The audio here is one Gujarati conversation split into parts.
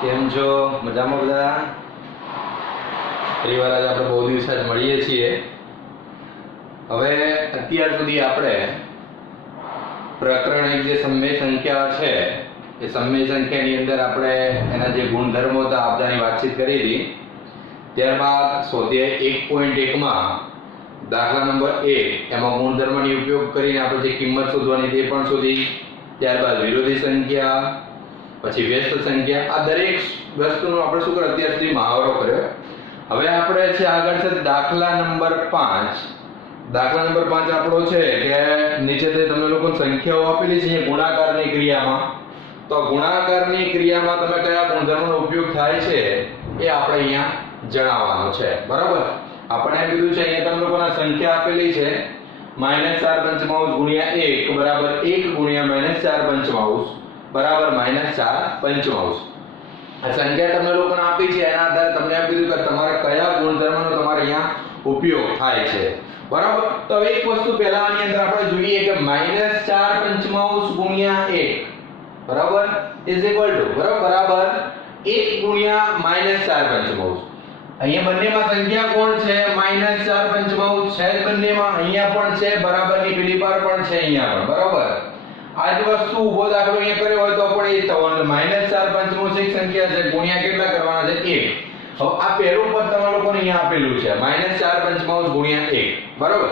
કેમ છો? મજામાં બધા? ફરીવાર આજે આપણે બહુ દિવસ જ મળીએ છીએ. હવે અત્યાર સુધી આપણે પ્રકરણ એક જે સમય સંખ્યા છે એ સમય સંખ્યાની અંદર આપણે એના જે ગુણધર્મો હતા આ બધાની વાતચીત કરી હતી. ત્યારબાદ સ્વાધ્યાય 1.1 માં દાખલા નંબર 1 એમાં ગુણધર્મની ઉપયોગ કરીને આપણે જે કિંમત શોધવાની તે પણ શોધી. ત્યારબાદ વિરોધી સંખ્યા, પછી વ્યસ્ત સંખ્યા, આ દરેક વસ્તુનો આપણે શું કર્યું અત્યાર સુધી મહાવરો કર્યો. હવે આપણે છે આગળ છે દાખલા નંબર 5. દાખલા નંબર 5 આપણો છે કે નીચેથી તમને લોકો સંખ્યાઓ આપેલી છે ગુણાકારની ક્રિયામાં. તો ગુણાકારની ક્રિયામાં તમે કયા ગુણધર્મનો ઉપયોગ થાય છે એ આપણે અહીંયા જણાવવાનો છે. બરાબર? આપણે એમ કીધું છે અહીંયા તમને લોકોને સંખ્યા આપેલી છે -4 પંચમાંશ ગુણ્યા 1 બરાબર 1 ગુણ્યા -4 પંચમાંશ બરાબર -4 પંચમાંશ. આ સંખ્યા તમને લોકોને આપી છે એના આધારે તમને એમ કીધું કે તમારે કયા ગુણધર્મનો તમારે અહીંયા ઉપયોગ થાય છે. બરાબર? તો હવે એક વસ્તુ પહેલાની અંદર આપણે જોઈએ કે -4 પંચમાંશ ગુણ્યા 1 બરાબર બરાબર 1 ગુણ્યા -4 પંચમાંશ. અહીંયા બંનેમાં સંખ્યા કોણ છે? -4 પંચમાંશ છે બંનેમાં. અહીંયા પણ છે બરાબરની પેલી બાર પણ છે અહીંયા પણ. બરાબર? આ જ વસ્તુ ઉભો દાખલો અહીંયા કર્યો હોય તો પણ એ થવાનું. -4 પંચમાંશ એક સંખ્યા છે ગુણ્યા કેટલા કરવાના છે? 1. હવે આ પહેલું પદ તમારા લોકોને અહીંયા આપેલું છે -4 પંચમાંશ ગુણ્યા 1. બરાબર?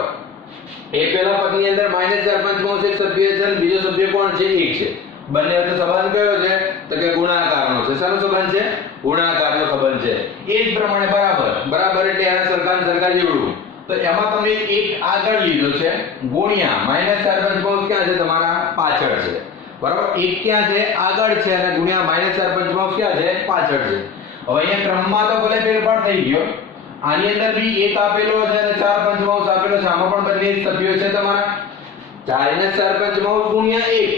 એ પહેલા પદની અંદર -4 પંચમાંશ એક સભ્ય છે અને બીજો સભ્ય કોણ છે? 1 છે. બંને વચ્ચે સંબંધ કયો છે? તો કે ગુણાકારનો છે. શાનો સંબંધ છે? ગુણાકારનો સંબંધ છે. એ જ પ્રમાણે બરાબર એટલે આના સરખા જેવડું. તો એમાં તમે એક આગળ લીધો છે ગુણ્યા -4 પંચમાંશ ક્યાં છે? તમારા પાછળ છે. બરાબર? એક ક્યાં છે? આગળ છે અને ગુણ્યા -4 પંચમાંશ ક્યાં છે? પાછળ છે. હવે અહીંયા ક્રમમાં તો ભલે ફેરફાર થઈ ગયો. આની અંદર બી એક આપેલો છે અને 4 પંચમાંશ આપેલો છે. આમાં પણ બંને સભ્યો છે તમારા. 4 પંચમાંશ ગુણ્યા 1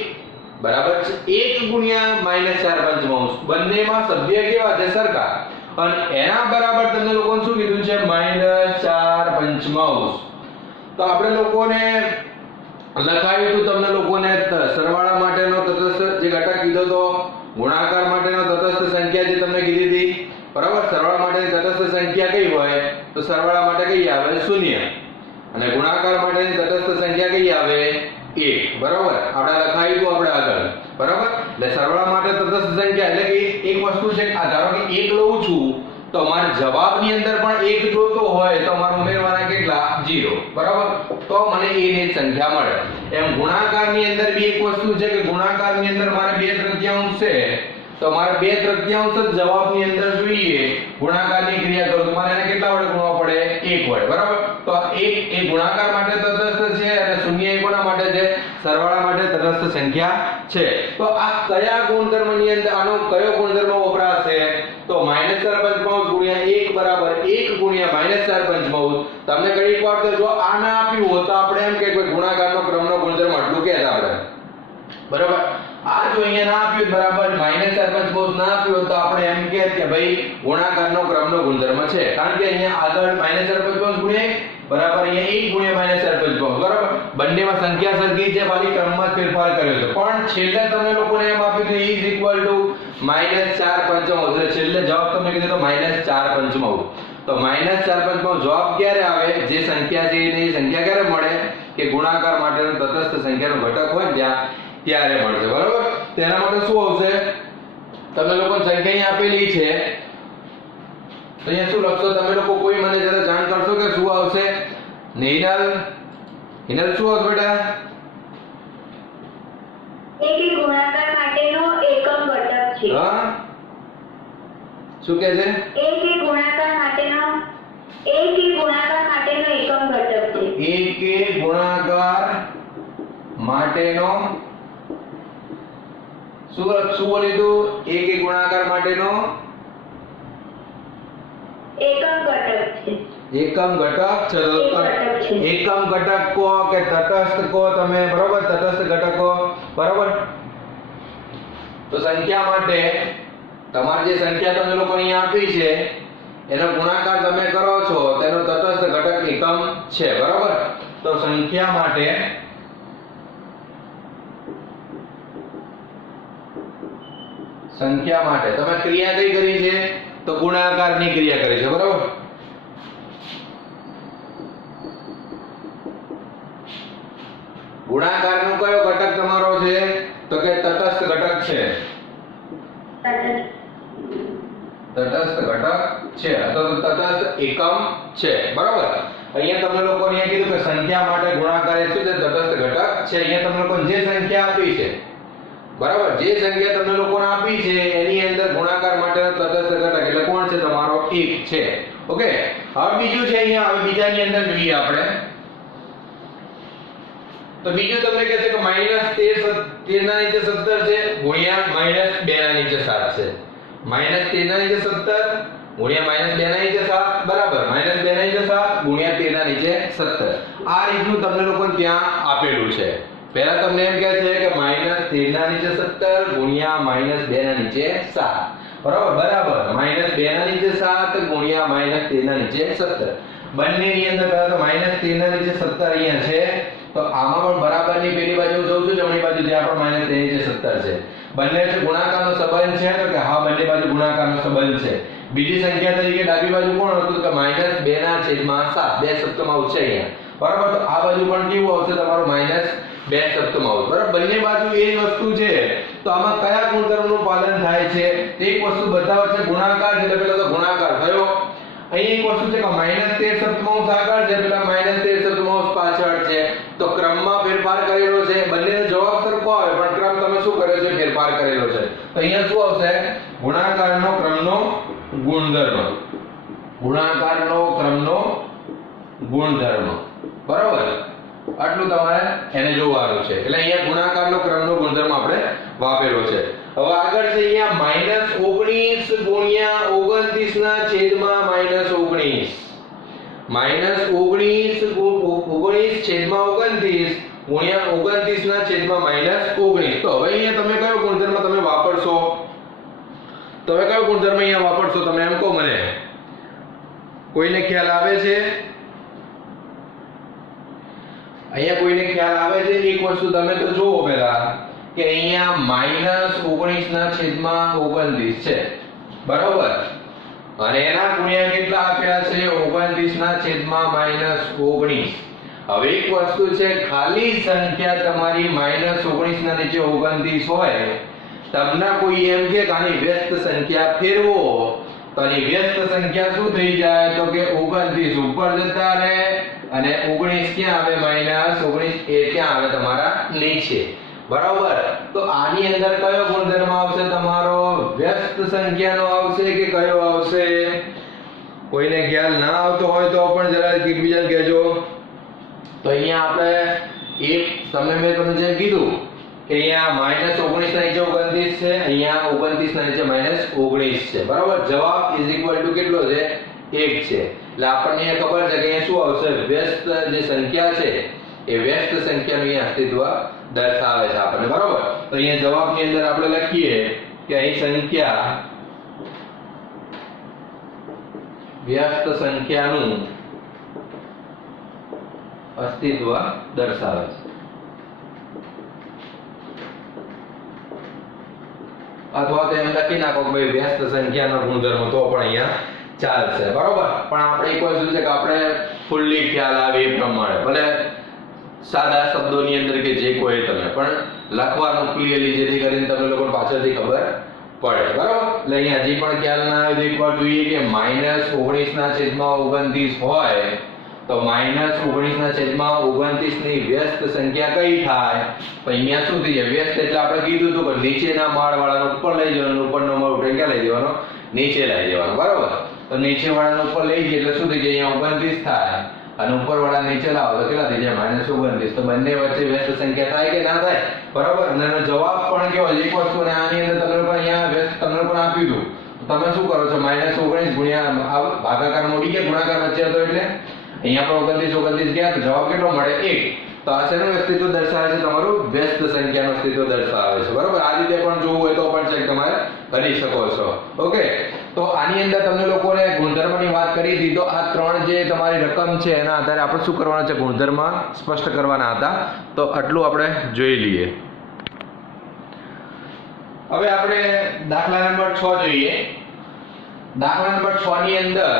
બરાબર છે 1 ગુણ્યા -4 પંચમાંશ. બંનેમાં સભ્ય કેવા છે? સરખા. અને એના બરાબર તમને લોકોને શું કીધું છે? -4 પંચમાંશ. તો આપણે લોકોને લખાયું હતું તમને લોકોને સરવાળા માટેનો તટસ્થ જે ઘટક કીધો તો ગુણાકાર માટેનો તટસ્થ સંખ્યા જે તમને કીધી હતી. બરાબર? સરવાળા માટેની તટસ્થ સંખ્યા કઈ હોય? તો સરવાળા માટે કઈ આવે? 0. અને ગુણાકાર માટેની તટસ્થ સંખ્યા કઈ આવે? 1. બરાબર? આપણે લખાયું હતું આપણે આગળ. બરાબર? એટલે સરવાળા માટે તટસ્થ સંખ્યા એટલે કે એક વસ્તુ છે આ ધારો કે 1 લઉં છું તો અમારે જવાબની અંદર પણ 1 જોતો હોય તો અમારે ઉમેરવાના કેટલા? 0. બરાબર? તો મને એ ની સંખ્યા મળે. એમ ગુણાકારની અંદર બી એક વસ્તુ છે કે ગુણાકારની અંદર મારે 2/3 છે તો મારે 2/3 જ જવાબની અંદર જોઈએ. ગુણાકારની ક્રિયા કરું તો મારે એને કેટલા વડે ગુણવા પડે? 1 વડે. બરાબર? તો 1 એ ગુણાકાર માટે તટસ્થ છે અને 0 એ કોના માટે છે? સરવાળા માટે તટસ્થ સંખ્યા છે. તો આ કયા ગુણધર્મની અંદર આનો કયો ગુણધર્મ વપરાશે? તો -4 પંચમાંશ ગુણ્યા 1 બરાબર 1 ગુણ્યા -4 પંચમાંશ. તમને ઘણી વાર તો જો આ ના આપ્યું હોત તો આપણે એમ કે ગુણાકારનો ક્રમનો ગુણધર્મ આટલું કહેતા આપણે. બરાબર? આ જો અહીંયા ના આપ્યું બરાબર -4 પંચમાંશ ના આપ્યું તો આપણે એમ કે ભાઈ ગુણાકારનો ક્રમનો ગુણધર્મ છે. કારણ કે અહીંયા આગળ -4 પંચમાંશ ગુણ્યા બરાબર અહીંયા 1 ગુણ્યા -4 પંચમાંશ. બરાબર? બંનેમાં સંખ્યા સરખી છે ખાલી ક્રમમાં ફેરફાર કર્યો છે. પણ છેલ્લે તમને લોકોને એમ આપ્યું છે ઇઝ ઇક્વલ ટુ -4 પંચમાંશ. એટલે છેલ્લે જવાબ તમને કીધો તો -4 પંચમાંશ. તો -4 પંચમાંશ જવાબ ક્યારે આવે? જે સંખ્યા છે એ સંખ્યા ક્યારે મળે? કે ગુણાકાર માટેનો તટસ્થ સંખ્યાનો ઘટક હોય ત્યારે મળશે. બરાબર? તેના માટે શું આવશે? તમે લોકો સંખ્યા અહીં આપેલી છે તો અહીંયા શું લખશો? તમે લોકો કોઈ મને જરા જાણ કરશો કે શું આવશે? હિનલ શું આવશે બેટા? એકી ગુણાકાર માટેનો એકમ ઘટક છે. હા શું કહે છે? એકી ગુણાકાર માટેનો એકમ ઘટક છે. એકી ગુણાકાર માટેનો શું બોલી તું? એકી ગુણાકાર માટેનો એકમ ઘટક છે. એકમ ઘટક છે. એકમ ઘટક કો કે તટસ્થ કો તમે. બરાબર? તટસ્થ ઘટકો. બરાબર? તો સંખ્યા માટે તમારી જે સંખ્યા તમે લોકો અહીંયા આપી છે એનો ગુણાકાર તમે કરો છો તેનો તટસ્થ ઘટક એકમ છે. બરાબર? તો સંખ્યા માટે સંખ્યા માટે તમે ક્રિયા કઈ કરી છે તો ગુણાકારની ક્રિયા કરી છે બરાબર ગુણાકારનો કયો ઘટક તમારો છે તો કે તટસ્થ ઘટક છે તટસ્થ ઘટક છે અથવા તો તટસ્થ એકમ છે બરાબર અહીંયા તમને લોકોને અહીંયા કીધું કે સંખ્યા માટે ગુણાકાર એ શું છે તટસ્થ ઘટક છે અહીંયા તમને લોકોને જે સંખ્યા આપી છે બરાબર જે સંખ્યા તમને લોકોને આપી છે એની અંદર ગુણાકાર માટેનો તટસ્થ ઘટક એટલે કોણ છે તમારો 1 છે ઓકે હવે બીજું છે અહીંયા હવે બીજાની અંદર જોઈએ આપણે તો બીજું તમને કહે છે કે -13 ના નીચે 17 છે ગુણ્યા -2 ના નીચે 7 છે -13 ના નીચે 17 ગુણ્યા -2 ના નીચે 7 બરાબર -2 ના નીચે 7 ગુણ્યા 13 ના નીચે 17 આ રીતનું તમને લોકોને ત્યાં આપેલું છે પહેલા તમને એમ કહે છે કે -13 ના નીચે 17 ગુણ્યા -2 ના નીચે 7 બરાબર -2 ના નીચે 7 ગુણ્યા -13 ના નીચે 17 બંનેની અંદર પહેલા તો -13 ના નીચે 17 અહીંયા છે તો આમાં પણ બરાબરની પેલી બાજુ જોઉં છું જમણી બાજુ ત્યાં પણ -13 નીચે 17 છે બંને વચ્ચે ગુણાકારનો સંબંધ છે તો કે હા બંને બાજુ ગુણાકારનો સંબંધ છે બીજી સંખ્યા તરીકે ડાબી બાજુ કોણ હતું કે -2 ના છેદમાં 7 બે શબ્દમાં આવશે અહીંયા બરાબર તો આ બાજુ પણ કેવું આવશે તમારું -2 શબ્દમાં આવશે બરાબર બંને બાજુ એ જ વસ્તુ છે તો આમાં કયા ગુણધર્મનું પાલન થાય છે એક વસ્તુ બધા વચ્ચે ગુણાકાર છે એટલે પેલા તો ગુણાકાર થયો અહીં એક વસ્તુ છે કે -13 શબ્દમાં આગળ છે પેલા -13 શબ્દમાં પાછળ છે તો ક્રમમાં ફેરફાર કરેલો છે બંનેનો જવાબ સરખો આવે પણ ક્રમ તમે શું કર્યો છે ફેરફાર કરેલો છે તો અહીંયા શું આવશે ગુણાકારનો ક્રમનો ગુણધર્મ ગુણાકારનો ક્રમનો ગુણધર્મ બરાબર આટલું તમારે એને જોવાનું છે એટલે અહીંયા ગુણાકારનો ક્રમનો ગુણધર્મ આપણે વાપરેલો છે હવે આગળ છે અહીંયા -19 ગુણ્યા 29 ના છેદમાં -19 -19 છેદમાં 29 ગુણ્યા 29 ના છેદમાં -19 તો હવે અહીંયા તમે કયો ગુણધર્મ તમે વાપરશો તો હવે કયો ગુણધર્મ અહીંયા વાપરશો તમે એમ કહો મને કોઈને ખ્યાલ આવે છે અહીંયા કોઈને ખ્યાલ આવે છે એક વસ્તુ તમે તો જુઓ પહેલા કે અહીંયા -19 ના છેદમાં 29 છે બરાબર અને એના ગુણ્યા કેટલા આપ્યા છે 29 ના છેદમાં -19 હવે એક વસ્તુ છે ખાલી સંખ્યા તમારી -19 ના નીચે 29 હોય તમને કોઈ એમ કે આની વ્યસ્ત સંખ્યા ફેરવો તો આની વ્યસ્ત સંખ્યા શું થઈ જાય તો કે 29 ઉપર જતા રહે અને 19 ક્યાં આવે -19 એ ક્યાં આવે તમારા નીચે બરાબર તો આની અંદર કયો ગુણધર્મ આવશે તમારો વ્યસ્ત સંખ્યાનો આવશે કે કયો આવશે કોઈને ખ્યાલ ના આવતો હોય તો પણ જરા એકબીજાને કહેજો તો અહીંયા આપણે એક તમે મેં તમને જેમ કીધું કે અહીંયા -19 ના નીચે 29 છે અહીંયા 29 ના નીચે -19 છે બરાબર જવાબ કેટલો છે 1 છે એટલે આપણને એ ખબર છે કે અહીંયા શું આવશે વ્યસ્ત જે સંખ્યા છે એ વ્યસ્ત સંખ્યાનું અહીંયા અસ્તિત્વ દર્શાવે છે આપણને બરાબર તો અહીંયા જવાબની અંદર આપણે લખીએ કે અહીં સંખ્યા વ્યસ્ત સંખ્યાનું અસ્તિત્વ દર્શાવે છે અથવા તો એમ લખી નાખો કે ભાઈ વ્યસ્ત સંખ્યાનો ગુણધર્મ તો પણ અહીંયા ચાલશે બરોબર પણ આપણે એક વસ્તુ છે કે આપણે ફૂલ્લી ખ્યાલ આવે એ પ્રમાણે ભલે સાદા શબ્દોની અંદર કે જે કોઈ તમે પણ લખવાનું ક્લિયરલી જેથી કરીને તમને લોકોને પાછળથી ખબર પડે બરોબર એટલે અહીંયા હજી પણ ખ્યાલ ના આવે તો એકવાર જોઈએ કે -19 ના છેદમાં 29 હોય તો -19 ના છેદમાં 29 ની વ્યસ્ત સંખ્યા કઈ થાય તો અહીંયા શું થઈ જાય વ્યસ્ત એટલે આપણે કીધું હતું કે નીચેના માળવાળાનો ઉપર લઈ જવાનો ઉપરનો માળ ઉઠે ક્યાં લઈ જવાનો નીચે લઈ જવાનો બરોબર તો નીચે વાળાનો ઉપર લઈ જઈએ એટલે શું થઈ જાય અહીંયા 29 થાય અને ઉપર વાળા નીચે લાવો તો કેટલા થઈ જાય -29 તો બંને વચ્ચે વ્યસ્ત સંખ્યા થાય કે ના થાય બરોબર અને એનો જવાબ પણ કેવો એક વસ્તુ અને આની અંદર તમને પણ અહીંયા વ્યસ્ત તમને પણ આપ્યું હતું તમે શું કરો છો -19 ગુણ્યા ભાગાકારમાં ઉડી ગયા ગુણાકાર વચ્ચે હતો એટલે અહીંયા પણ 29 ગયા તો જવાબ કેટલો મળે 1 તો આ શેનું અસ્તિત્વ દર્શાવે છે તમારું વ્યસ્ત સંખ્યાનું અસ્તિત્વ દર્શાવે છે બરોબર આ રીતે પણ જોવું હોય તો પણ ચેક તમારે કરી શકો છો ઓકે તો આની અંદર તમને લોકોને ગુણધર્મની વાત કરી હતી તો આ ત્રણ જે તમારી રકમ છે એના આધારે આપણે શું કરવાના છે ગુણધર્મ સ્પષ્ટ કરવાના હતા તો આટલું આપણે જોઈ લઈએ હવે આપણે દાખલા નંબર 6 જોઈએ. દાખલા નંબર 6 ની અંદર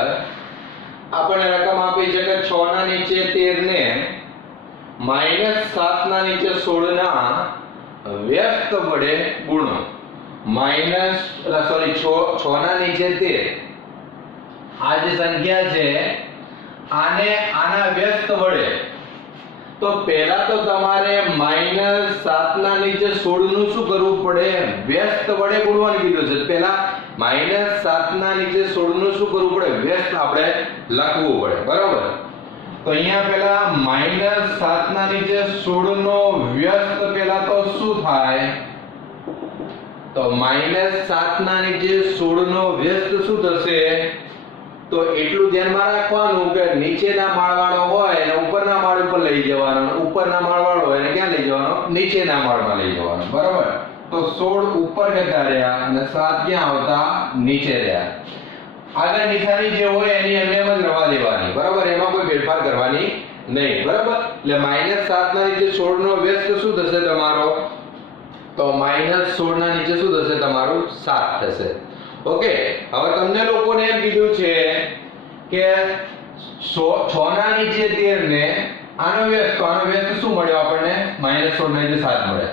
આપણને રકમ આપી છે કે 6 ના નીચે 13 ને -7 ના નીચે 16 ના વ્યસ્ત વડે ગુણો. 6 ના નીચે 13 આ જે સંખ્યા છે આને આના વ્યસ્ત વડે, તો પહેલા તો તમારે -7 ના નીચે 16 નું શું કરવું પડે? વ્યસ્ત વડે ગુણવાનું કીધું છે. પહેલા -7 ના નીચે 16 નું શું કરવું પડે? વ્યસ્ત આપણે લખવું પડે, બરોબર? તો અહીંયા પહેલા -7 ના નીચે 16 નો વ્યસ્ત પહેલા તો શું થાય? તો -7 ના નીચે 16 નો વ્યસ્ત શું થશે? તો એટલું ધ્યાનમાં રાખવાનું કે નીચેના માળવાળો હોય અને ઉપરના માળ ઉપર લઈ જવાનો, ઉપરના માળવાળો હોય અને ક્યાં લઈ જવાનો? નીચેના માળમાં લઈ જવાનો, બરાબર? તો 16 ઉપર જતા રહ્યા અને 7 ક્યાં આવતા? નીચે રહ્યા. આગળ નિશાની જે હોય એની એમ જ રહેવા દેવાની, બરાબર? એમાં કોઈ ફેરફાર કરવાની નહીં, બરાબર? એટલે -7 ના નીચે 16 નો વ્યસ્ત શું થશે તમારો? તો -16 ના નીચે શું થશે તમારું? 7 થશે. ઓકે, હવે તમને લોકોને એમ કીધું છે કે 6 ના નીચે 13 ને આનો વ્યસ્ત શું મળ્યો આપણને? -16 ના નીચે 7 મળે.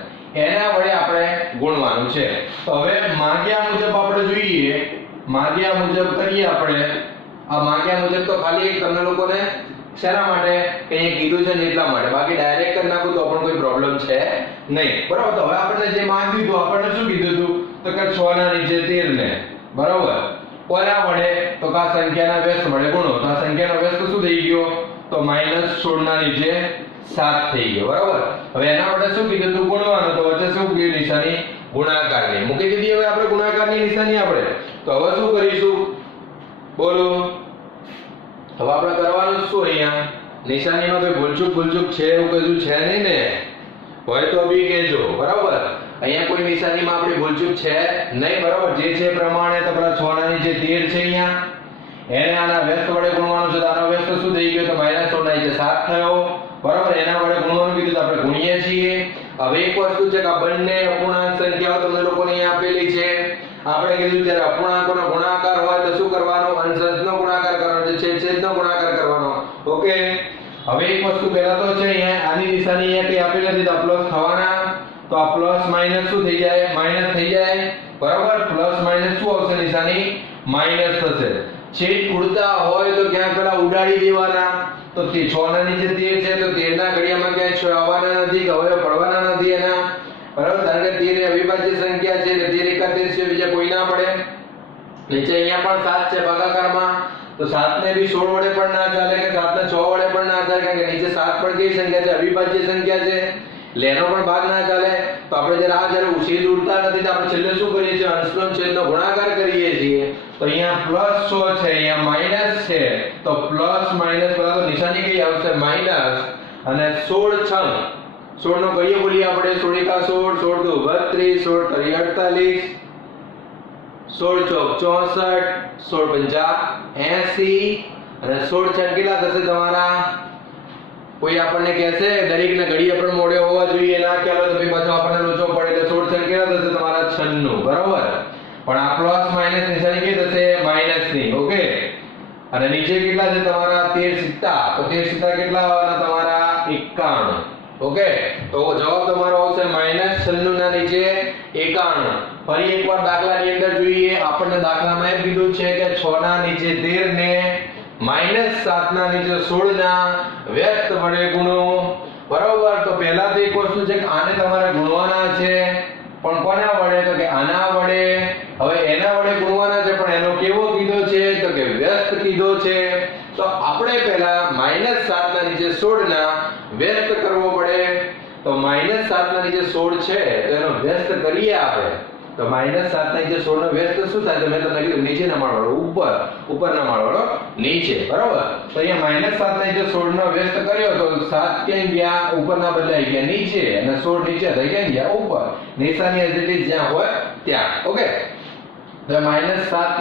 એના વડે આપણે ગુણવાનું છે. તો હવે માંગ્યા મુજબ આપણે જોઈએ, માંગ્યા મુજબ કરીએ આપણે. આ માંગ્યા મુજબ તો ખાલી એક તમને લોકોને શેના માટે કે અહીંયા કીધું છે ને એટલા માટે, બાકી ડાયરેક્ટ કરી નાખું તો પણ કોઈ પ્રોબ્લેમ છે નહીં, બરાબર? તો હવે આપણને જે માંગ્યું હતું આપણને શું કીધું હતું? તો કે 6 ના નીચે 13 ને, બરાબર, કોના વડે? તો આ સંખ્યાના વ્યસ્ત વડે ગુણો. તો આ સંખ્યાનો વ્યસ્ત શું થઈ ગયો? તો -16 ના નીચે 7 થઈ ગયો, બરાબર? હવે એના વડે શું કીધું હતું? ગુણવાનું. તો વચ્ચે શું કીધું? નિશાની ગુણાકારની મૂકી દીધી. હવે આપણે ગુણાકારની નિશાની આપણે તો હવે શું કરીશું? બોલો. હવે આપણે કરવાનું શું? અહીંયા નિશાનીમાં કોઈ ભૂલચૂક છે એવું કશું છે નહીં ને? હોય તો બી કહેજો, બરાબર? અહીંયા કોઈ નિશાનીમાં આપણી ભૂલચૂક છે નહીં, બરાબર? જે છે પ્રમાણે તો પેલા 6 ના નીચે 13 છે અહીંયા, એને આના વ્યસ્ત વડે ગુણવાનું છે. તો આનો વ્યસ્ત શું થઈ ગયો? તો -16 ના નીચે 7 થયો, બરાબર? એના વડે ગુણવાનું કીધું તો આપણે ગુણીએ છીએ. હવે એક વસ્તુ છે કે આ બંને અપૂર્ણાંક સંખ્યાઓ તમને લોકોને અહીંયા આપેલી છે. આપણે કીધું જ્યારે અપૂર્ણાંકોનો ગુણાકાર હોય તો શું કરવાનો? અંશનો ગુણાકાર કરવાનો છે, છેદનો ગુણાકાર કરવાનો. ઓકે, હવે એક વસ્તુ પહેલા તો છે અહીંયા આની નિશાની અહીંયા કઈ આપેલી નથી તો પ્લસ થવાના. તો આ પ્લસ માઈનસ શું થઈ જાય? માઈનસ થઈ જાય, બરાબર? પ્લસ માઈનસ શું આવશે? નિશાની માઈનસ થશે. છેદ ઉડતા હોય તો ક્યાં પેલા ઉડાડી દેવાના. તો 6 ના નીચે 13 છે તો 13 ના ઘડિયામાં ક્યાંય 6 આવવાના નથી, હવે પડવાના નથી એના, બરાબર? કારણ કે 13 એ અવિભાજ્ય સંખ્યા છે એટલે 13 71 છે, બીજા કોઈ ના પડે. નીચે અહીંયા પણ 7 છે ભાગાકારમાં, તો 7 ને બી 16 વડે પણ ના ચાલે કે 7 ને 6 વડે પણ ના ચાલે, કારણ કે નીચે 7 પણ કઈ સંખ્યા છે? અવિભાજ્ય સંખ્યા છે, એટલે એનો પણ ભાગ ના ચાલે. તો આપણે જ્યારે છેદ ઉડતા નથી તો આપણે છેલ્લે શું કરીએ છીએ? અંશનો છેદનો ગુણાકાર કરીએ છીએ. તો અહીંયા પ્લસ 6 છે, અહીંયા માઈનસ છે, તો પ્લસ માઈનસ બધા તો નિશાની કઈ આવશે? માઈનસ. અને 16 છંગ 16 નો કહીએ બોલીએ આપણે? 16 એકા 16, 16 દુ 32, 16 તરી 48, 16 ચોક 64, 16 પંચા 80 અને 16 છંગ કેટલા થશે તમારા? કોઈ આપણને કહેશે દરેકના ઘડિયા પણ મોડે હોવા જોઈએ, ના ખ્યાલ હોય તો પછી પાછો આપણને લોચો પડે. એટલે 16 છંગ કેટલા થશે તમારા? 96, બરાબર? પણ આ પ્લસ માઈનસ નિશાની કઈ થશે? માઈનસ ની. ઓકે, અને નીચે કેટલા છે તમારા? 13 સિત્તા. તો 13 સિત્તા કેટલા આવવાના તમારા? 51. ઓકે, તો જવાબ તમારો આવશે -96 ના નીચે 51. ફરી એકવાર દાખલાની અંદર જોઈએ. આપણને દાખલામાં એમ કીધું છે કે 6 ના નીચે 13 ને -7 ના નીચે 16 ના વ્યસ્ત વડે ગુણો, બરાબર? તો પહેલા તો એક વસ્તુ છે કે આને તમારે ગુણવાના છે, પણ કોના વડે? તો કે આના વડે. હવે એના વડે ગુણવાના છે પણ એનો કેવો કીધો છે? તો કે વ્યસ્ત કીધો છે. તો આપણે પહેલા -7 ના નીચે 16 ના વ્યસ્ત કરવો પડે. તો -7 ના નીચે 16 છે તો એનો વ્યસ્ત કરીએ આપણે. તો -7 ના નીચે 16 નો વ્યસ્ત શું થાય? તો મેં તમને કીધું નીચેના માળવાળો ઉપર, ઉપરના માળવાળો નીચે, બરાબર? તો અહીંયા -7 ના નીચે 16 નો વ્યસ્ત કર્યો તો 7 ક્યાં ગયા? ઉપરના બદલાઈ ગયા નીચે, અને 16 નીચે થઈ ગયા ઉપર. નિશાની એઝ ઇટ ઇઝ જ્યાં હોય ત્યાં. ઓકે, તો -7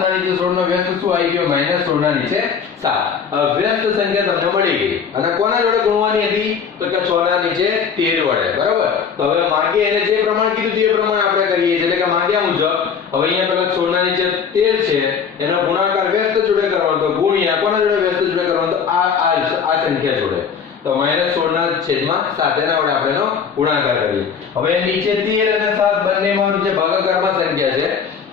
ના નીચે 16 નો વ્યસ્ત શું આવી ગયો? -16 ના નીચે 7. હવે વ્યસ્ત સંખ્યા તમને મળી ગઈ અને કોના જોડે ગુણવાની હતી? તો કે 6 ના નીચે 13 વડે, બરાબર? તો હવે માંગે એને જે પ્રમાણ કીધું તે પ્રમાણે આપણે કરીએ છીએ, એટલે કે માંગ્યા મુજબ હવે અહીંયા પેલા 16 ના નીચે 13 છે એનો ગુણાકાર વ્યસ્ત જોડે કરવાનો તો ગુણ્યા કોના જોડે વ્યસ્ત જોડે કરવાનો તો આ સંખ્યા જોડે તો -16 ના છેદમાં 7 એના વડે આપણે એનો ગુણાકાર કરીએ હવે નીચે 13 અને 7 બંનેમાં નીચે ભાગાકારમાં સંખ્યા છે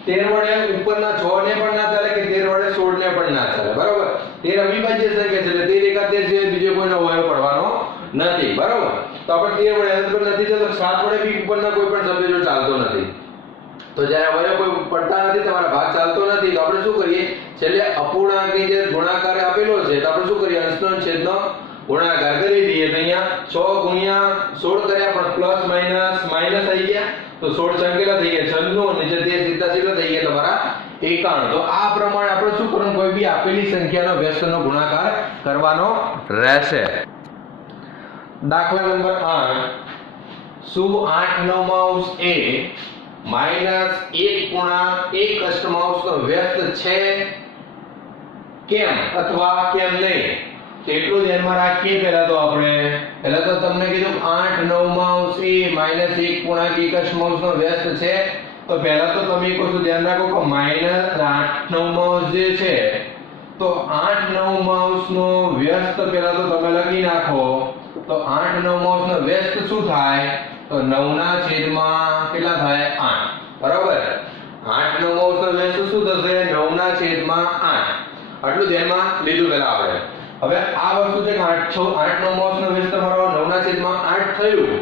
13 વડે ઉપરના 6 ને પણ ના ચાલે કે 13 વડે 16 ને પણ ના ચાલે બરાબર 13 અવિભાજ્ય સંખ્યા છે એટલે 13 એકા 13 સિવાય બીજો કોઈનો અવયવ પડવાનો નથી બરાબર તો આપણે 13 વડે નથી તો 7 વડે બી ઉપરના કોઈ પણ સભ્ય જો ચાલતો નથી તો જ્યારે અવયવ કોઈ પડતા નથી તમારા ભાગ ચાલતો નથી તો આપણે શું કરીએ છેલ્લે અપૂર્ણાંકની જે ગુણાકાર આપેલો છે તો આપણે શું કરીએ અંશનો અને છેદનો ગુણાકાર કરી દઈએ તો અહીંયા 6 ગુણ્યા 16 કર્યા પણ પ્લસ માઈનસ આવી ગયા તો 16 સંકેલા થઈ ગયા 96 નીચે 13 સીધા સીધા થઈ ગયા તમારા 51 તો આ પ્રમાણે આપણે શું કરવાનું કોઈ બી આપેલી સંખ્યાનો વ્યસ્તનો ગુણાકાર કરવાનો રહેશે દાખલા નંબર 8 શું 8 9 એ -1 નો વ્યસ્ત છે કેમ અથવા કેમ નહીં એટલું ધ્યાનમાં રાખીએ પહેલા તો તમને કીધું 8 9 એ -1 નો વ્યસ્ત છે તો પહેલા તો તમે કહો છો ધ્યાન રાખો કે -8 9 જે છે તો 8 9 નો વ્યસ્ત પહેલા તો તમે લખી નાખો તો 8 9 નો વ્યસ્ત શું થાય તો 9 ના છેદમાં કેટલા થાય 8 બરાબર 8 9 નો વ્યસ્ત શું થશે 9 ના છેદમાં 8 આટલું ધ્યાનમાં લીધું પહેલા આપણે હવે આ વસ્તુ છે કે 8 9 નો વ્યસ્ત તમારો 9 ના છેદમાં 8 થયું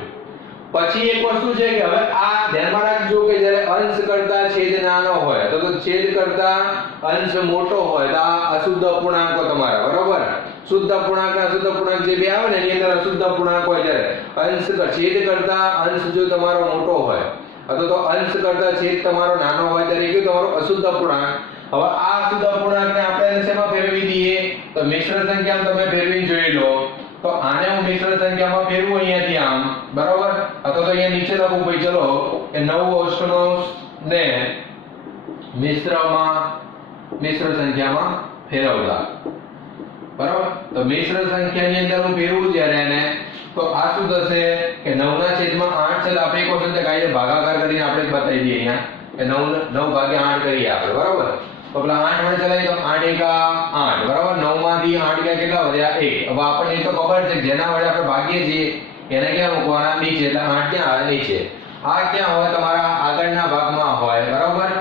પછી એક વસ્તુ છે કે હવે આ ધ્યાનમાં રાખજો કે જ્યારે અંશ કરતા છેદ નાનો હોય તો છેદ કરતા અંશ મોટો હોય તો આ અશુદ્ધ અપૂર્ણાંકો તમારા બરાબર શુદ્ધ અપૂર્ણાંક અને અશુદ્ધ અપૂર્ણાંક જે બે આવે ને એની અંદર અશુદ્ધ અપૂર્ણાંક હોય જ્યારે છેદ કરતા અંશ જો તમારો મોટો હોય અથવા તો અંશ કરતા છેદ તમારો નાનો હોય ત્યારે કયું તમારો અશુદ્ધ અપૂર્ણાંક હવે આ અશુદ્ધ અપૂર્ણાંકને આપણે શેમાં ફેરવી દઈએ તો મિશ્ર સંખ્યામાં તમે ફેરવીને જોઈ લો તો આને હું મિશ્ર સંખ્યામાં ફેરવું અહીંયાથી આમ બરાબર અથવા તો અહીંયા નીચે લખું ભાઈ ચલો કે 9 અષ્ટનો ને મિશ્ર સંખ્યામાં ફેરવતા બરાબર તો મિશ્ર સંખ્યાની અંદર હું ફેરવું જ્યારે એને તો આ શું થશે કે 9 ના છેદમાં 8 છે આપણે એક વખત કાયદે ભાગાકાર કરીને આપણે બતાવી દઈએ અહીંયા કે 9 ભાગ્યા 8 કરીએ આપણે બરાબર તો પેલા 8 વડે ચલાવીએ તો 8 એકા 8 બરાબર 9 માંથી 8 ગયા કેટલા વધ્યા 1 હવે આપણને એ તો ખબર છે જેના વડે આપણે ભાગીએ છીએ એને ક્યાં મૂકવાના નીચે એટલે 8 ક્યાં આવે નીચે આ ક્યાં હોય તમારા આગળના ભાગમાં હોય બરાબર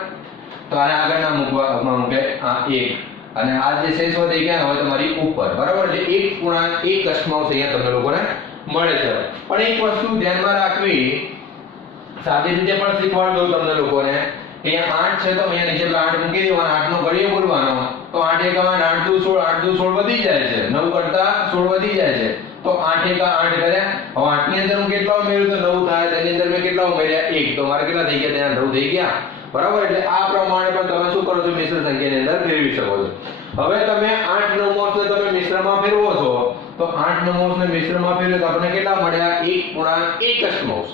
તો આને આગળના મૂકે આ 1 અને આ જે શેષ વધે ક્યાં હોય તમારી ઉપર બરાબર એટલે 1 અક્ષમાંશ અહીંયા તમને લોકોને મળે છે પણ એક વસ્તુ ધ્યાનમાં રાખવી સાદી રીતે પણ શીખવાડ દઉં તમને લોકોને અહીંયા 8 છે તો અહીંયા નીચે 8 મૂકી દેવાનો 8 નો ઘડીએ બોલવાનો તો 8 એકા 8 દુ 16 વધી જાય છે 9 કરતા 16 વધી જાય છે તો 8 એકા 8 કર્યા હવે 8 ની અંદર હું કેટલા ઉમેર્યું તો 9 થાય તેની અંદર મેં કેટલા ઉમેર્યા 1 તો મારે કેટલા થઈ ગયા ત્યાં 9 થઈ ગયા બરાબર એટલે આ પ્રમાણે પણ તમે શું કરો છો મિશ્ર સંખ્યાની અંદર ફેરવી શકો છો હવે તમે 8 9 ને તમે મિશ્રમાં ફેરવો છો તો 8 9 ને મિશ્રમાં ફેરવો તો આપણને કેટલા મળ્યા 1 અષ્ટમાંશ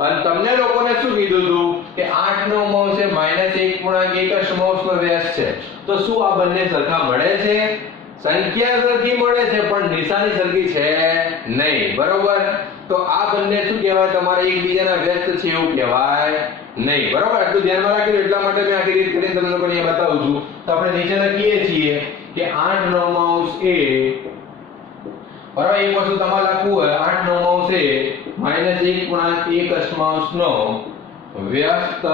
અને તમને લોકોને શું કીધું હતું કે 8 9 છે -1 અષ્ટમાંશ નો વ્યાસ છે તો શું આ બંને સરખા મળે છે સંખ્યા સરખી મળે છે પણ નિશાની સરખી છે નહીં બરોબર તો આ બંને શું કહેવાય તમારે એકબીજાના વ્યસ્ત છે એવું કહેવાય નહીં બરોબર આટલું ધ્યાનમાં રાખજો એટલા માટે મેં આખી રીત કરીને તમને લોકોને અહીંયા બતાવું છું તો આપણે નીચે લખીએ છીએ કે 8 9 એ બરાબર એક વસ્તુ તમારે લખવું હોય 8 9 એ -1 અષ્ટમાંશ નો વ્યસ્ત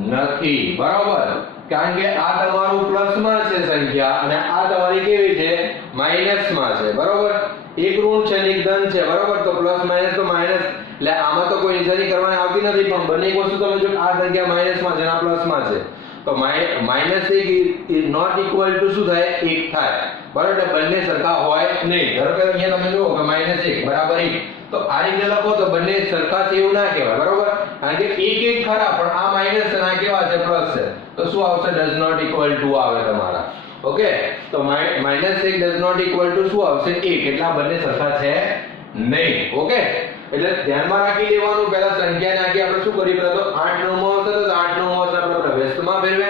નથી બરાબર કારણ કે આ તમારું પ્લસ માં છે સંખ્યા અને આ તમારી કેવી છે માઈનસ માં છે બરાબર એક ઋણ છે અને એક ધન છે બરાબર તો પ્લસ માઈનસ તો માઈનસ એટલે આમાં તો કોઈ નિશાની કરવાની આવતી નથી પણ બંને એક વસ્તુ તમે જો આ સંખ્યા માઈનસ માં છે અને આ પ્લસ માં છે તો -1 ઇઝ નોટ ઇક્વલ ટુ શું થાય 1 થાય બરાબર એટલે બંને સરખા હોય નહીં ધારો કે અહીંયા તમે જુઓ કે -1 બરાબર 1 તો આ રીતે લખો તો બંને સરખા છે એવું ના કહેવાય બરાબર કારણ કે 1 ખરા પણ આ માઈનસ અને આ કેવા છે પ્લસ છે તો શું આવશે ડઝ નોટ ઇક્વલ ટુ આવે તમારા ઓકે તો -1 ડઝ નોટ ઇક્વલ ટુ શું આવશે 1 એટલા બંને સરખા છે નહીં ઓકે એટલે ધ્યાનમાં રાખી લેવાનું પહેલા સંખ્યાને આગે આપણે શું કરી પહેલા તો 8 9 હશે તો 8 9 હશે આપણે વ્યસ્તમાં ફેરવે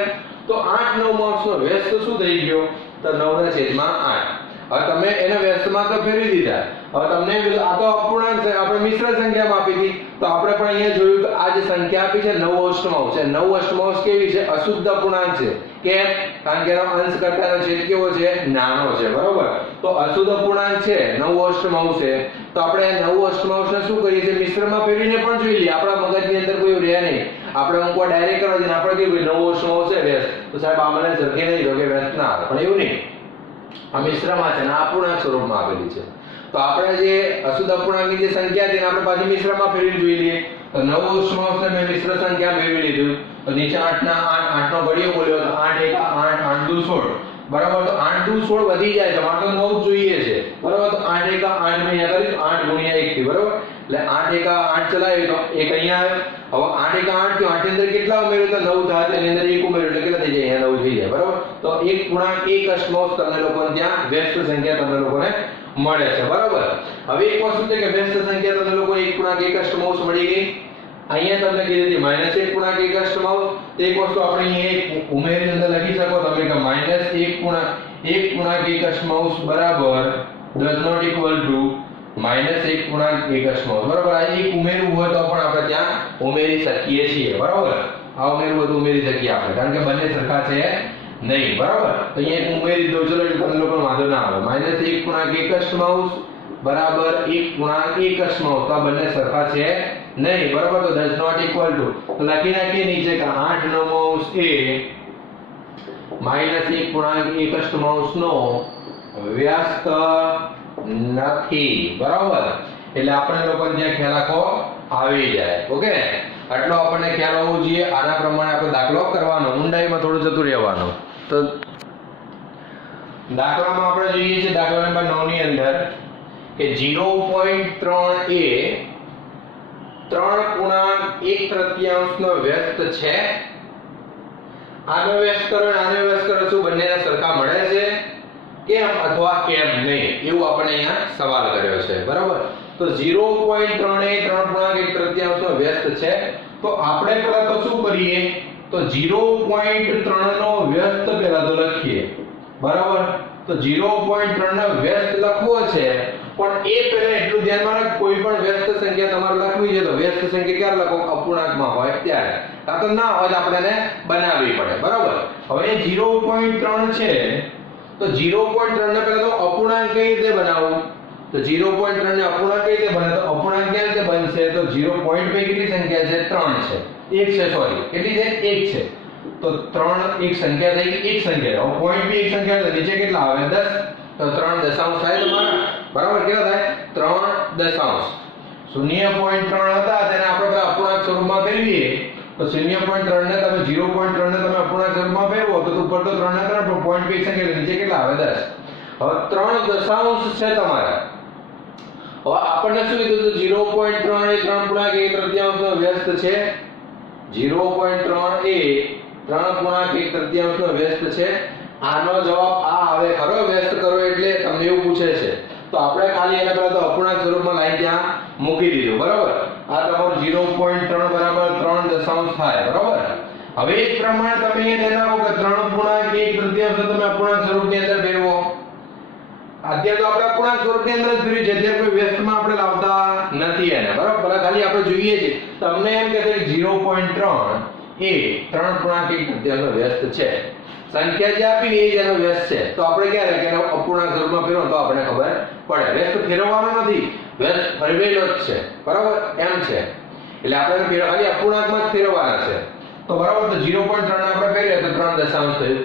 તો 8 9 નો વ્યસ્ત શું થઈ ગયો તો 9 ના છેદમાં 8 હવે તમે એને વ્યસ્તમાં તો ફેરવી દીધા. હવે તમને એમ કીધું આ તો અપૂર્ણાંક છે, આપણે મિશ્ર સંખ્યામાં આપી હતી, તો આપણે પણ અહીંયા જોયું કે આ જે સંખ્યા આપી છે 9 અષ્ટમાંશ છે. 9 અષ્ટમાંશ કેવી છે? અશુદ્ધ અપૂર્ણાંક છે. કેમ? કારણ કે એનો અંશ કરતાનો છેદ કેવો છે? નાનો છે. બરોબર? તો અશુદ્ધ અપૂર્ણાંક છે, 9 અષ્ટમાંશ છે, તો આપણે 9 અષ્ટમાંશને શું કરીએ છીએ? મિશ્રમાં ફેરવીને પણ જોઈ લઈએ. આપણા મગજની અંદર કોઈ રહે નહીં, આપણે અંકો ડાયરેક્ટ કરવા દઈએ. આપણે કીધું 9 અષ્ટમાંશ છે વ્યસ્ત, તો સાહેબ આ મને ઝડકે નહીં તો કે વ્યસ્ત ના આવે, પણ એવું નહીં. આ મિશ્રમાં છે ને આ અપૂર્ણાંક સ્વરૂપમાં આપેલી છે. તો આપણે જે અશુદ્ધ અપૂર્ણાંકની જે સંખ્યા હતી આપણે પાછી મિશ્રમાં ફેરવીને જોઈ લઈએ. તો 9 અષ્ટમાંશને મેં મિશ્ર સંખ્યા ફેરવી લીધું. તો નીચે 8 ના 8 નો ઘડિયો બોલ્યો તો 8 1 8 8 2 16. બરાબર? તો 8 2 16 વધી જાય છે, માત્ર 9 જોઈએ છે. બરાબર? તો 8 1 8 મેં અહીંયા કર્યું 8 ગુણ્યા 1 થી. બરાબર? એટલે 8 1 8 ચલાવ્યું તો 1 અહીંયા આવ્યો. હવે 8 1 8 થયું, 8 ની અંદર કેટલા ઉમેર્યું? તો 9 થાય, એની અંદર 1 ઉમેર્યું એટલે કેટલા થઈ જાય? અહીંયા 9 થઈ જાય. બરાબર? તો 1 અષ્ટમાંશ તમને લોકોને ત્યાં વ્યસ્ત સંખ્યા તમને લોકોને મળે છે. બરાબર? હવે એક વસ્તુ છે કે વ્યસ્ત સંખ્યા તમને લોકો 1 અષ્ટમાંશ મળી ગઈ. અહીંયા તમને કીધી હતી -1 અષ્ટમાંશ. તો એક વસ્તુ આપણે અહીંયા એક ઉમેરી અંદર લખી શકો તમે કે -1 અષ્ટમાંશ બરાબર does not equal to -1 અષ્ટમાંશ. બરાબર? આ એક ઉમેરવું હોય તો પણ આપણે ત્યાં ઉમેરી શકીએ છીએ. બરાબર? આ ઉમેરવું હોય તો ઉમેરી શકીએ આપણે, કારણ કે બંને સરખા છે નહીં. બરાબર? તો અહીંયા એક ઉમેરી દો, ચલો એટલે તમને લોકોને વાંધો ના આવે. -1 અષ્ટમાંશ બરાબર 1 અષ્ટમાંશ, તો આ બંને સરખા છે નહીં. બરાબર? તો does not equal to, તો લખી નાખીએ નીચે કે 8 નવમાંશ એ -1 અષ્ટમાંશ નો વ્યસ્ત નથી. બરાબર? એટલે આપણે લોકોને ત્યાં ખ્યાલ આખો આવી જાય. ઓકે, આટલો આપણને ખ્યાલ હોવો જોઈએ. આના પ્રમાણે આપણે દાખલો કરવાનો, ઊંડાઈમાં થોડું જતું રહેવાનું. તો દાખલામાં આપણે જોઈએ છે દાખલા નંબર 9 ની અંદર કે 0.3 એ 3.1 નો વ્યસ્ત છે. આનો વ્યસ્ત કરો અને આનો વ્યસ્ત કરો, શું બંનેના સરખા મળે છે? કેમ અથવા કેમ નહીં, એવું આપણે અહીંયા સવાલ કર્યો છે. બરાબર? તો 0.3 એ 3.1 નો વ્યસ્ત છે. તો આપણે પહેલા તો શું કરીએ? તો 0.3 નો વ્યસ્ત પહેલા તો લખીએ. બરાબર? તો 0.3 નો વ્યસ્ત લખવો છે, પણ એ પહેલા એટલું ધ્યાનમાં રાખ, કોઈ પણ વ્યસ્ત સંખ્યા તમારે લખવી છે તો વ્યસ્ત સંખ્યા ક્યારે લખો? અપૂર્ણાંકમાં હોય ત્યારે. કાં તો ના હોય તો આપણે એને બનાવવી પડે. બરાબર? હવે 0.3 છે, તો 0.3 ને પહેલા તો અપૂર્ણાંક કઈ રીતે બનાવવું? તો 0.3 ને અપૂર્ણાંક કઈ રીતે બને? તો અપૂર્ણાંક કેવી રીતે બનશે? તો 0. કેટલી સંખ્યા છે? 3 છે. 1 છે, સોરી, કેટલી છે? 1 છે. તો 3 એક સંખ્યા થઈ ગઈ, એક સંખ્યા. હવે પોઈન્ટ બી એક સંખ્યા છે, નીચે કેટલા આવે? 10. તો 3 દશાંશ થાય તમારા. બરાબર? કેટલા થાય? 3 દશાંશ. 0.3 હતા તેને આપણે અપૂર્ણાંક સ્વરૂપમાં ફેરવીએ તો 0.3 ને તમે 0.3 ને તમે અપૂર્ણાંક સ્વરૂપમાં ફેરવો તો ઉપર તો 3 ને 3 પણ પોઈન્ટ બી એક સંખ્યા નીચે કેટલા આવે? 10. હવે 3 દશાંશ છે તમારા. હવે આપણને શું કીધું? તો 0.3 એ 3.1 નો વ્યસ્ત છે. 0.3 એ 3.1 નો વ્યસ્ત છે. આનો જવાબ આ આવે ખરો? વ્યસ્ત કરો એટલે તમને એવું પૂછે છે, તો આપણે ખાલી એને પહેલા તો અપૂર્ણાંક સ્વરૂપમાં લાઈન ત્યાં મૂકી દીધું. બરાબર? આ તમારું 0.3 બરાબર 3 દશાંશ થાય. બરાબર? હવે એ જ પ્રમાણે તમે એને નાખો કે 3.1 તમે અપૂર્ણાંક સ્વરૂપની અંદર ફેરવો. અત્યારે તો આપણે અપૂર્ણાંક સ્વરૂપની અંદર જ ફેરવી છે, અત્યારે કોઈ વ્યસ્તમાં આપણે લાવતા નથી એને. બરાબર? પહેલા ખાલી આપણે જોઈએ છે. તમને એમ કહે છે કે 0.3 એ 3.1 નો વ્યસ્ત છે. સંખ્યા જે આપી એ જ એનો વ્યસ્ત છે. તો આપણે ક્યારે કે એનો અપૂર્ણાંક સ્વરૂપમાં ફેરવો તો આપણે ખબર પડે. વ્યસ્ત ફેરવવાનો નથી, વ્યસ્ત ફેરવેલો જ છે. બરાબર? એમ છે. એટલે આપણે ખાલી અપૂર્ણાંકમાં જ ફેરવવાના છે. તો બરાબર, તો 0.3 ને આપણે ફેરવીએ તો 3 દશાંશ થયું.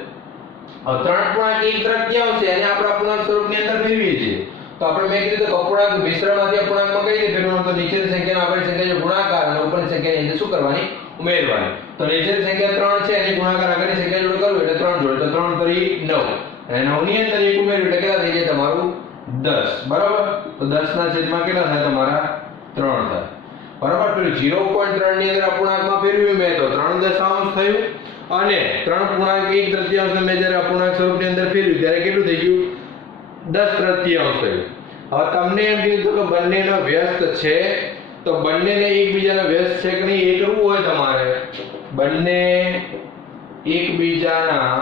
હવે 3.1 છે એને આપણે અપૂર્ણાંક સ્વરૂપની અંદર ફેરવીએ છીએ. તો આપણે મેં કીધું કે અપૂર્ણાંક મિશ્રણમાંથી અપૂર્ણાંકમાં કઈ રીતે ફેરવવાનું? તો નીચેની સંખ્યાનો આપેલી સંખ્યા જો ગુણાકાર અને ઉપરની સંખ્યાની અંદર શું કરવાની? ઉમેરવાની. તો નીચેની સંખ્યા 3 છે એની ગુણાકાર આગળની સંખ્યા જોડે કરવું એટલે 3 જોડે, તો 3 3 9 અને 9 ની અંદર 1 ઉમેર્યું એટલે કેટલા થઈ જાય તમારું? 10. બરાબર? તો 10 ના છેદમાં કેટલા થાય તમારા? 3 થાય. બરાબર? તો 0.3 ની અંદર અપૂર્ણાંકમાં ફેરવ્યું મેં તો 3 દશાંશ થયું અને 3.1 મેં જ્યારે અપૂર્ણાંક સ્વરૂપની અંદર ફેરવ્યું ત્યારે કેટલું થઈ ગયું? 10 તૃતીયાંશ થયું. હવે તમને એમ કીધું કે બંનેનો વ્યસ્ત છે, તો બંનેને એકબીજાનો વ્યસ્ત છે કે નહીં એ કરવું હોય તમારે. બંને એકબીજાના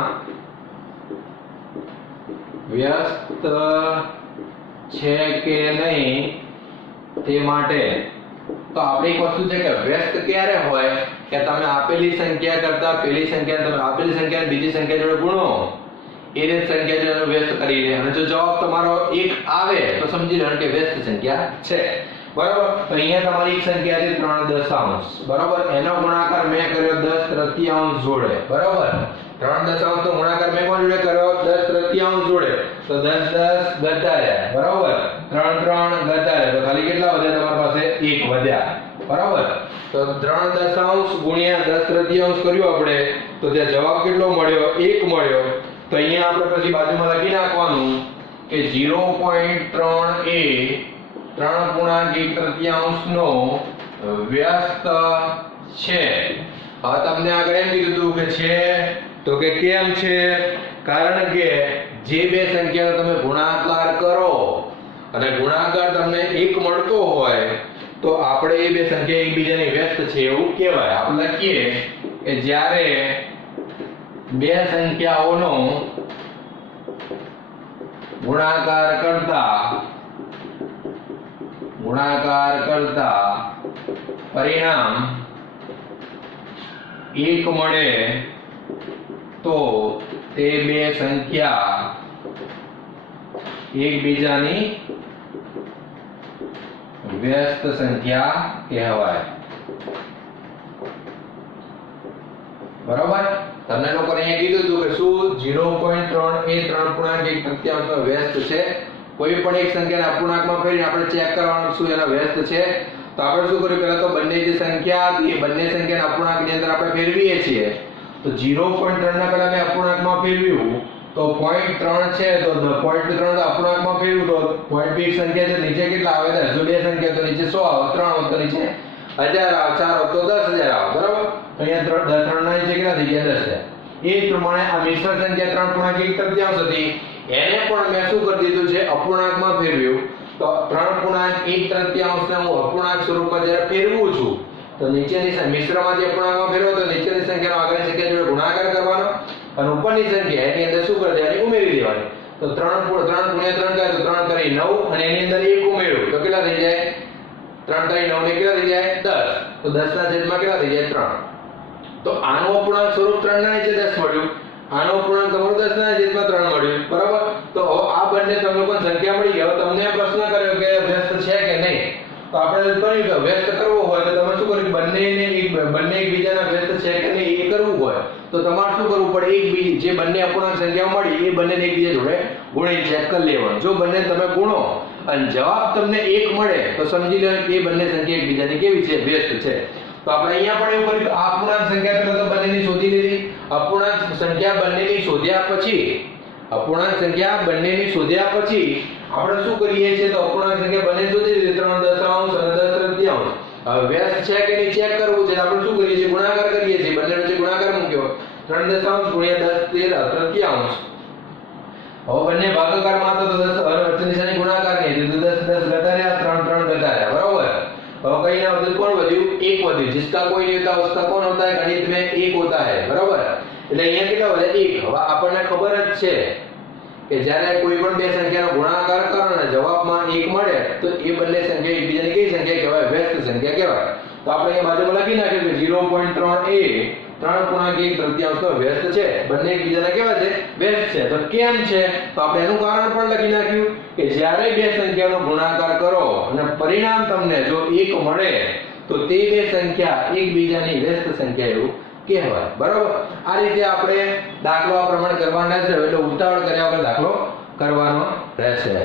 વ્યસ્ત છે કે નહીં તે માટે તો આપણે એક વસ્તુ છે કે વ્યસ્ત ક્યારે હોય કે તમે આપેલી સંખ્યા કરતા પેલી સંખ્યા તમે આપેલી સંખ્યા બીજી સંખ્યા જોડે ગુણો એ જ સંખ્યા જોડે વ્યસ્ત કરી લે અને જો જવાબ તમારો 1 આવે તો સમજી લેવાનું કે વ્યસ્ત સંખ્યા છે બરાબર તો અહીંયા તમારી એક સંખ્યા છે 3 દશાંશ બરાબર એનો ગુણાકાર મેં કર્યો 10 તૃતીયાંશ જોડે બરાબર 3 દશાંશ નો ગુણાકાર મેં કોણ જોડે કર્યો 10 તૃતીયાંશ જોડે તો 10 10 ગતાર્યા બરાબર 3 3 ગતાર્યા તો ખાલી કેટલા વધ્યા તમારી પાસે 1 વધ્યા બરાબર તો 3 દશાંશ ગુણ્યા 10 તૃતીયાંશ કર્યું આપણે તો ત્યાં જવાબ કેટલો મળ્યો 1 મળ્યો તો અહીંયા આપણે પછી બાજુમાં લખી નાખવાનું કે 0.3 એ 3 તૃતીયાંશ નો વ્યસ્ત છે હવે તમને આગળ એમ કીધું હતું કે છે તો કે કેમ છે કારણ કે જે બે સંખ્યાનો તમે ગુણાકાર કરો અને ગુણાકાર તમને 1 મળતો હોય તો આપણે એ બે સંખ્યા એકબીજાની વ્યસ્ત છે એવું કહેવાય આપણે લખીએ કે જ્યારે બે સંખ્યાઓનો ગુણાકાર કરતા પરિણામ 1 મળે તો તે બે સંખ્યા એકબીજાની વ્યસ્ત સંખ્યા કહેવાય બરાબર તમને લોકોને અહીંયા કીધું હતું કે શું 0.3 એ 3.1 તૃતીયાંશનો વ્યસ્ત છે કોઈ પણ એક સંખ્યાને અપૂર્ણાંકમાં ફેરવીને આપણે ચેક કરવાનું શું એનો વ્યસ્ત છે તો આપણે શું કર્યું પહેલા તો બંને જે સંખ્યા હતી એ બંને સંખ્યાને અપૂર્ણાંકની અંદર આપણે ફેરવીએ છીએ તો 0.3 ના કલાને અપૂર્ણાંકમાં ફેરવ્યું તો 0.3 છે તો 0.3 અપૂર્ણાંકમાં ફેરવ્યું તો 0.2 સંખ્યા છે નીચે કેટલા આવે 10 જો બે સંખ્યા તો નીચે 100 આવે 3 આવે તો નીચે 1000 આવે 4 આવે તો 10000 આવે બરાબર તો અહીંયા 3 ના નીચે કેટલા થઈ ગયા 10000 એ પ્રમાણે આ મિશ્ર સંખ્યા 3.1 તૃતીયાંશ હતી એને પણ મેં શું કરી દીધું છે અપૂર્ણાંકમાં ફેરવ્યું તો 3.1 તૃતીયાંશને હું અપૂર્ણાંક સ્વરૂપમાં જ્યારે ફેરવું છું તો નીચેની મિશ્રમાંથી અપૂર્ણાંકમાં ફેરવો તો નીચેની સંખ્યાનો આગળની સંખ્યા જોડે ગુણાકાર કરવાનો અને ઉપરની સંખ્યા એની અંદર શું કરી દેવાની ઉમેરી દેવાની તો 3 ગુણ્યા 3 કરે તો 3 કરી 9 અને એની અંદર 1 ઉમેર્યું તો કેટલા થઈ જાય 3 કરી 9 ને કેટલા થઈ જાય 10 તો 10 ના છેદમાં કેટલા થઈ જાય 3 તો આનું અપૂર્ણાંક સ્વરૂપ 3 ના નીચે 10 મળ્યું આનો અપૂર્ણાંક તમારો 10 ના છેદમાં 3 મળ્યું બરાબર તો આ બંને તમને લોકોને સંખ્યા મળી ગઈ હવે તમને પ્રશ્ન કર્યો કે વ્યસ્ત છે કે નહીં તો આપણે કહ્યું કે વ્યસ્ત કરવો હોય તો તમે શું કર્યું બંને એકબીજાના વ્યસ્ત છે કે નહીં એ કરવું હોય તો તમારે શું કરવું પડે જે બંને અપૂર્ણાંક સંખ્યાઓ મળી એ બંનેને એકબીજા જોડે ગુણી ચેક કરી લેવાનું જો બંને તમે ગુણો અને જવાબ તમને 1 મળે તો સમજી લેવાનું કે એ બંને સંખ્યા એકબીજાની કેવી છે વ્યસ્ત છે તો આપણે અહીંયા પણ એવું કર્યું કે આ અપૂર્ણાંક સંખ્યા પહેલા તો બંનેની શોધી લીધી અપૂર્ણાંક સંખ્યા બંનેની શોધ્યા પછી આપણે શું કરીએ છીએ તો અપૂર્ણાંક સંખ્યા બંને શોધી લીધી 3 દશાંશ અને 10 તૃતીયાંશ હવે વ્યસ્ત છે કે નહીં ચેક કરવું છે આપણે શું કરીએ છીએ ગુણાકાર કરીએ છીએ બંને વચ્ચે ગુણાકાર મૂક્યો 3 દશાંશ ગુણ્યા 10 13 તૃતીયાંશ હવે બંને ભાગાકારમાં હતા તો 10 અને વચ્ચેની સામે ગુણાકાર નહીં તો 10 10 ઘટાડ્યા 3 3 ઘટાડ્યા બરાબર अब कहीं ना વધ્યું કોણ વધ્યું એક વધ્યું जिसका कोई नहीं होता उसका कौन होता है गणित में एक होता है बराबर એટલે અહીંયા કેટલા વધ્યા એક હવે આપણને ખબર જ છે કે જ્યારે કોઈ પણ બે સંખ્યાનો ગુણાકાર કરો અને જવાબમાં 1 મળે તો એ બંને સંખ્યા એકબીજાની કઈ સંખ્યા કહેવાય વ્યસ્ત સંખ્યા કહેવાય તો આપણે અહીંયા બાજુમાં લખી નાખ્યું કે 0.3 એ 3.1 તૃતીયાંશનો વ્યસ્ત છે બંને એકબીજાના કેવા છે વ્યસ્ત છે તો કેમ છે તો આપણે એનું કારણ પણ લખી નાખ્યું કે જ્યારે બે સંખ્યાનો ગુણાકાર કરો અને પરિણામ તમને જો 1 મળે તો તે બે સંખ્યા એકબીજાની વ્યસ્ત સંખ્યા એવું કહેવાય બરાબર આ રીતે આપણે દાખલો આ પ્રમાણે કરવાનો રહેશે એટલે ઉતાવળ કર્યા વગર દાખલો કરવાનો રહેશે